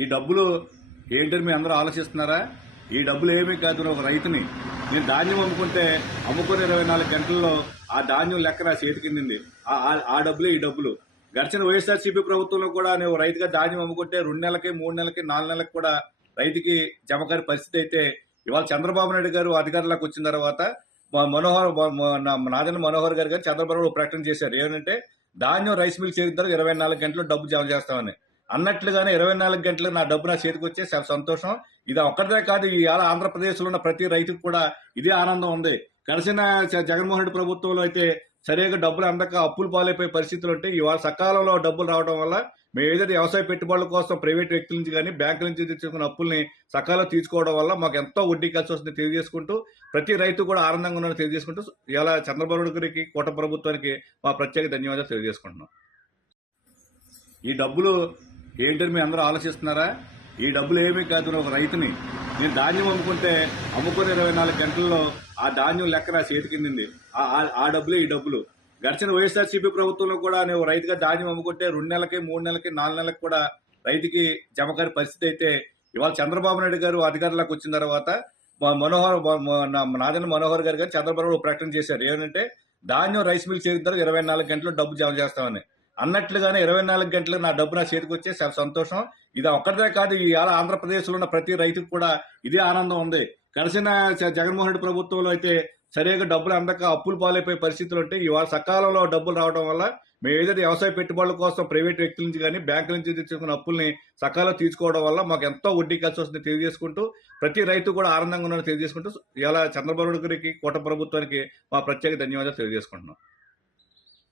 ఈ డబ్బులు ఏంటని మీ అందరూ ఆలోచిస్తున్నారా? ఈ డబ్బులు ఏమీ కాదు. నేను ఒక రైతుని. నేను ధాన్యం అమ్ముకుని 24 గంటల్లో ఆ ధాన్యం లెక్క నా చేతికింది. ఆ డబ్బులే ఈ డబ్బులు. గడిచిన వైఎస్ఆర్సీపీ ప్రభుత్వంలో కూడా నేను రైతుగా ధాన్యం అమ్ముకుంటే 2 నెలలకి, 3 నెలలకి, 4 నెలలకు కూడా రైతుకి జమకాని పరిస్థితి అయితే ఇవాళ చంద్రబాబు నాయుడు గారు అధికారంలోకి వచ్చిన తర్వాత నాదెండ్ల మనోహర్ గారు చంద్రబాబు నాయుడు ప్రకటన చేశారు. ఏంటంటే ధాన్యం రైస్ మిల్ చేరిన 24 గంటలు డబ్బు జమ చేస్తామని. అన్నట్లుగానే 24 గంటలకు నా డబ్బు నా చేతికి వచ్చే చాలా సంతోషం. ఇది ఒక్కటే కాదు, ఇవాళ ఆంధ్రప్రదేశ్లో ఉన్న ప్రతి రైతుకు కూడా ఇదే ఆనందం ఉంది. కలిసిన జగన్మోహన్ రెడ్డి ప్రభుత్వంలో అయితే సరిగా డబ్బులు అందక అప్పులు పాలైపోయే పరిస్థితులు ఉంటే ఇవాళ సకాలంలో డబ్బులు రావడం వల్ల మేము ఏదైతే వ్యవసాయ పెట్టుబడుల కోసం ప్రైవేట్ వ్యక్తుల నుంచి కానీ బ్యాంకుల నుంచి తెచ్చుకున్న అప్పుల్ని సకాలంలో తీసుకోవడం వల్ల మాకు ఎంతో వడ్డీ కలిసి వస్తుంది తెలియజేసుకుంటూ, ప్రతి రైతు కూడా ఆనందంగా ఉన్నారని తెలియజేసుకుంటూ ఇలా చంద్రబాబు నాయుడు గారికి, కూటమి ప్రభుత్వానికి మా ప్రత్యేక ధన్యవాదాలు తెలియజేసుకుంటున్నాం. ఈ డబ్బులు ఏంటని మీ అందరూ ఆలోచిస్తున్నారా? ఈ డబ్బులు ఏమీ కాదు. నేను ఒక రైతుని. నేను ధాన్యం అమ్ముకుని 24 గంటల్లో ఆ ధాన్యం లెక్క నా చేతికింది. ఆ డబ్బులే ఈ డబ్బులు. గడిచిన వైఎస్ఆర్సీపీ ప్రభుత్వంలో కూడా నేను రైతుగా ధాన్యం అమ్ముకుంటే 2 నెలలకి, 3 నెలలకి, 4 నెలలకు కూడా రైతుకి జమకాని పరిస్థితి అయితే ఇవాళ చంద్రబాబు నాయుడు గారు అధికారంలోకి వచ్చిన తర్వాత నాదెండ్ల మనోహర్ గారు చంద్రబాబు నాయుడు ప్రకటన చేశారు. ఏంటంటే ధాన్యం రైస్ మిల్ చేరిన 24 గంటలు డబ్బు జమ చేస్తామని. అన్నట్లుగానే 24 గంటలకు నా డబ్బు నా చేతికి వచ్చే చాలా సంతోషం. ఇది ఒక్కటే కాదు, ఇవాళ ఆంధ్రప్రదేశ్లో ఉన్న ప్రతి రైతుకు కూడా ఇదే ఆనందం ఉంది. కలిసిన జగన్మోహన్ రెడ్డి ప్రభుత్వంలో అయితే సరిగా డబ్బులు అందక అప్పులు పాలైపోయే పరిస్థితులు ఉంటే ఇవాళ సకాలంలో డబ్బులు రావడం వల్ల మేము ఏదైతే వ్యవసాయ పెట్టుబడుల కోసం ప్రైవేట్ వ్యక్తుల నుంచి కానీ బ్యాంకుల నుంచి తెచ్చుకున్న అప్పుల్ని సకాలంలో తీసుకోవడం వల్ల మాకు ఎంతో వడ్డీ కలిసి వస్తుంది తెలియజేసుకుంటూ, ప్రతి రైతు కూడా ఆనందంగా ఉన్నారని తెలియజేసుకుంటూ ఇలా చంద్రబాబు నాయుడు గారికి, కూటమి ప్రభుత్వానికి మా ప్రత్యేక ధన్యవాదాలు తెలియజేసుకుంటున్నాం.